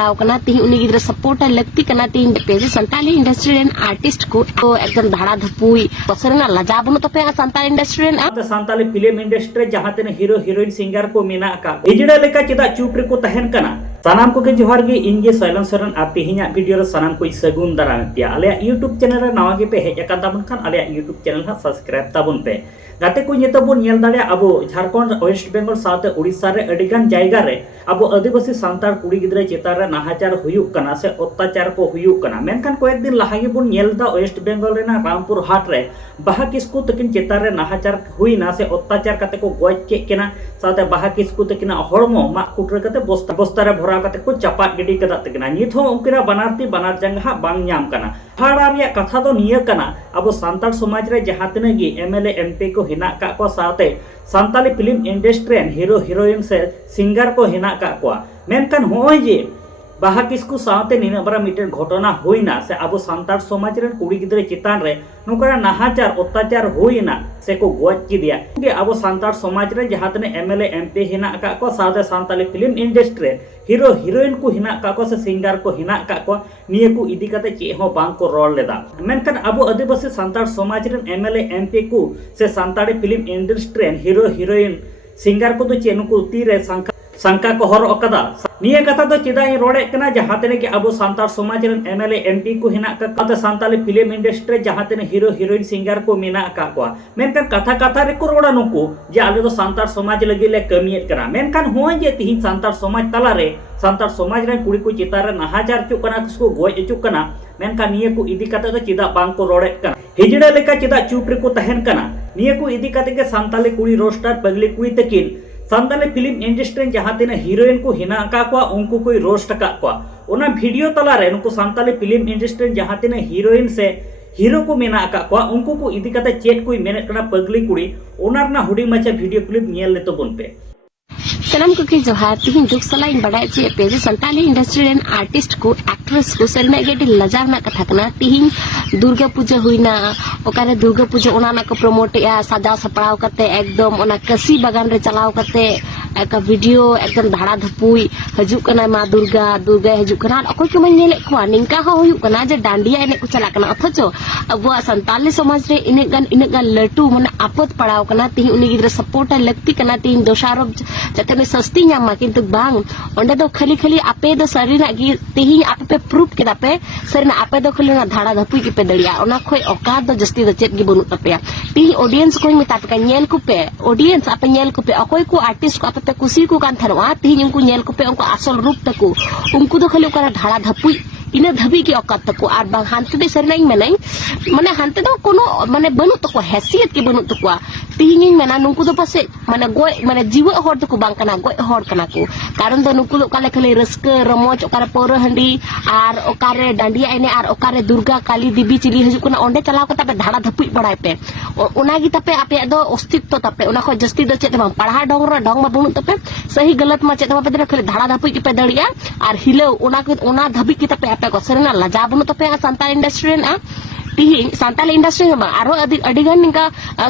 तीन उनी गिद्रा सपोर्ट लगती कना तीन पेज संताली इंडस्ट्री रेन आर्टिस्ट को एकदम धाड़ा धपुई पसरना लजा बनु तपे संताली इंडस्ट्री रेन संताली फिल्म इंडस्ट्री जहां तेने हीरो हीरोइन सिंगर को मेना का इजड़ा लेका चेदा चुप रे को तहन कना सानाम को के जोहार गे इंगे सैलन सरन आ तेहिया वीडियो रे सानाम को सगुन दाराम पिया आले यूट्यूब चैनल रे नवा गे पे हेज अकान ताबन खान आले यूट्यूब चैनल हा सब्सक्राइब ताबन पे गाते को नितो बन नेल दाड़े अब झारखंड वेस्ट बेंगल साथे उड़ीसा रे अडिगान जायगा रे अब आदिवासी सांतार कुड़ी गिद्रा चेतार रे नाहाचार हुयुक कना से अत्याचार को हुयुक कना मेनखान कयेक दिन लाहा गे बन नेल दा वेस्ट बेंगल रेना रामपुर हाट रे बाहा किस्कू तकिन चेतार रे नाहाचार हुइना से अत्याचार काते को गoj के केना साथे बाहा किस्कू तकिना हड़मो मा कुटर काते बस्ता रे भरा काते को चापाट गिडी कदा तकिना नित हो उनकिना बनारती बनार जंगा बांग नाम कना हाड़ा रे कथा दो निया कना अब सांतार समाज रे जहां तने गे एमएलए एमपी को हिना का को साथे Santali film industry hero heroine से सिंगर को हिना का को मेनखान होय जे बाहा किस्कू साथे निना बरा मिटर घटना होइना से अब सांतार समाज रे कुड़ी गिद्रे चितान रे नोकरा नाहाचार अत्याचार होइना से को गoj किदिया के अब सांतार समाज रे जहां तने एमएलए एमपी हिना का को साथे Santali film industry hero heroine को हिना का को से सिंगर को हिना का को निये को इदी काते चे हो बांग को रोल लेदा मेनखान अब आदिवासी सांतार समाज रे एमएलए एमपी को से Santali film industry hero heroine singer को तो चेनु को तीरे संका को हर अकदा निये कथा तो चेदा रोड़े कना जहां तने के अब सांतार समाज रे एमएलए एमपी को हिना का सांताली फिल्म इंडस्ट्री जहां तने हीरो हीरोइन सिंगर को मेना का को मेनखान कथा कथा रे को रोड़ा नुको जे आले तो सांतार समाज लगे ले कमियत करा मेनखान होय जे तिहिन सांतार समाज तला रे सांतार समाज रे कुड़ी को चितार रे नाहाचार चुक कना किसको गoj चुक कना मेनखान निये को इदी कते तो चेदा बांग को रोड़े कना हिजड़ा लेका चेदा चुप रे को तहन कना निये को इदी कते के सांताली कुड़ी रोस्टर पगली कुड़ी तकिन सांताली फिल्म इंडस्ट्री जहां तेना हीरोइन को हिना का को उनको कोई रोस्ट का को ओना वीडियो तला रे उनको सांताली फिल्म इंडस्ट्री जहां तेना हीरोइन से हीरो को मेना का को उनको को इदी कते चेट कोई मेने कना पगली कुड़ी ओना रना हुडी मचा वीडियो क्लिप नेल लेतो बन पे सलाम को के जोहार तीन दुख सलाइन बड़ा चे पेज संताली इंडस्ट्री रेन आर्टिस्ट को एक्ट्रेस को सरना गेडी लजार ना कथा कना तीन दुर्गा पूजा हुइना ओकारे दुर्गा पूजा ओना ना को प्रमोट या सजाव सपड़ाव करते एकदम ओना कसी बागान रे चलाव करते एक वीडियो एकदम धाड़ा धपुई हजु कना मा दुर्गा दुर्गा हजु कना अकोय के मन नेले को निंका हो हुयु कना जे डांडिया एने को चला कना अथचो अब संताली समाज रे इने गन लटू माने आपत पड़ाव कना तीन उनी गिद्रा सपोर्ट लगती कना तीन दोषारोप जते सस्ती नामा किंतु बांग ओंडे दो खाली खाली आपे दो सरीना गी तेही आपे पे प्रूफ केदा पे सरीना आपे दो खाली ना धाड़ा धपुई के पे दलिया ओना खोय औकात दो जस्ती दो चेत गी बनु तपया तेही ऑडियंस कोई मिता पे नेल को पे ऑडियंस आपे नेल को पे अकोय को आर्टिस्ट को आपे पे कुसी को कान थरवा तेही उनको नेल को पे उनको असल रूप तको उनको दो खाली ओकरा धाड़ा धपुई इन धबी की औकात तको आर बांग हानते दे सरनाई मेनाई माने हानते दो कोनो माने बनु तको हैसियत के बनु तको तिहिंग मेना नुकु दो पासे माने गoj माने जीव हर तको बांग कना गoj हर कना को कारण दो नुकु काले खाली रस्क रमोज ओकारे पौर हंडी आर ओकारे डांडिया एने आर ओकारे दुर्गा काली देवी चिली हजु कना ओंडे चलाव कता पे धाड़ा धपुई बड़ाय पे ओना गी तपे आपे दो अस्तित्व तपे ओना खो जस्ती दो चेत बांग पढ़ा डोंग मा बनु तपे सही गलत मा चेत पे खाली धाड़ा धपुई के पे दड़िया आर हिलो ओना धबी की तपे आपे को सरना लजा बनु तपे सांताल इंडस्ट्री ना तिहिं सांताल इंडस्ट्री में आरो अडिगान निका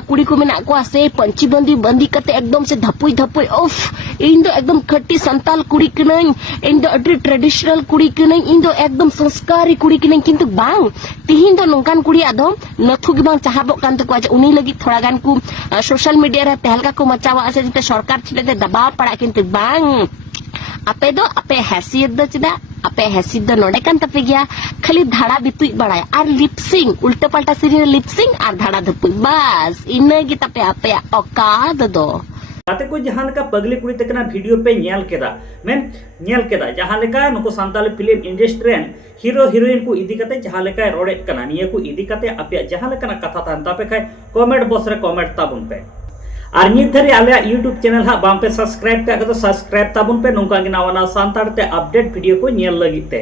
कुड़ी को मेना को से पंची बंदी कते एकदम से धपुई उफ इन दो एकदम खट्टी संताल कुड़ी कनई इन दो अडी ट्रेडिशनल कुड़ी कनई इन दो एकदम संस्कारी कुड़ी कनई किंतु बांग तिहिं दो नोंकान कुड़ी आदो नथु गे बांग चाहबो कान तको आज उनी लगी थोड़ा गान को सोशल मीडिया रे तहलका को मचावा से जते सरकार छिले दबाव पड़ा किंतु बांग आपे दो आपे हैसियत दो चिदा आपे हैसियत दो नोडे कान तपे गया खाली धाड़ा बितुई बड़ाय आर लिपसिंग उल्टा पल्टा सीरियल लिपसिंग आर धाड़ा धपुई बस इने गी तपे आपे औकात दो ताते को जहां लेका पगली कुड़ी तकना वीडियो पे नेल केदा जहां लेका नुको Santali film industry hero heroine को इदी कते जहां लेका रोड़े कना निये को इदी कते आपे जहां लेका कथा तान तापे खाय कमेंट बॉक्स रे कमेंट ताबुन पे और नित धरी आले यूट्यूब चैनल हा बाम पे सब्सक्राइब का तो सब्सक्राइब ताबुन पे नोंका गे नावा सांतार ते अपडेट वीडियो को नेल लगी ते।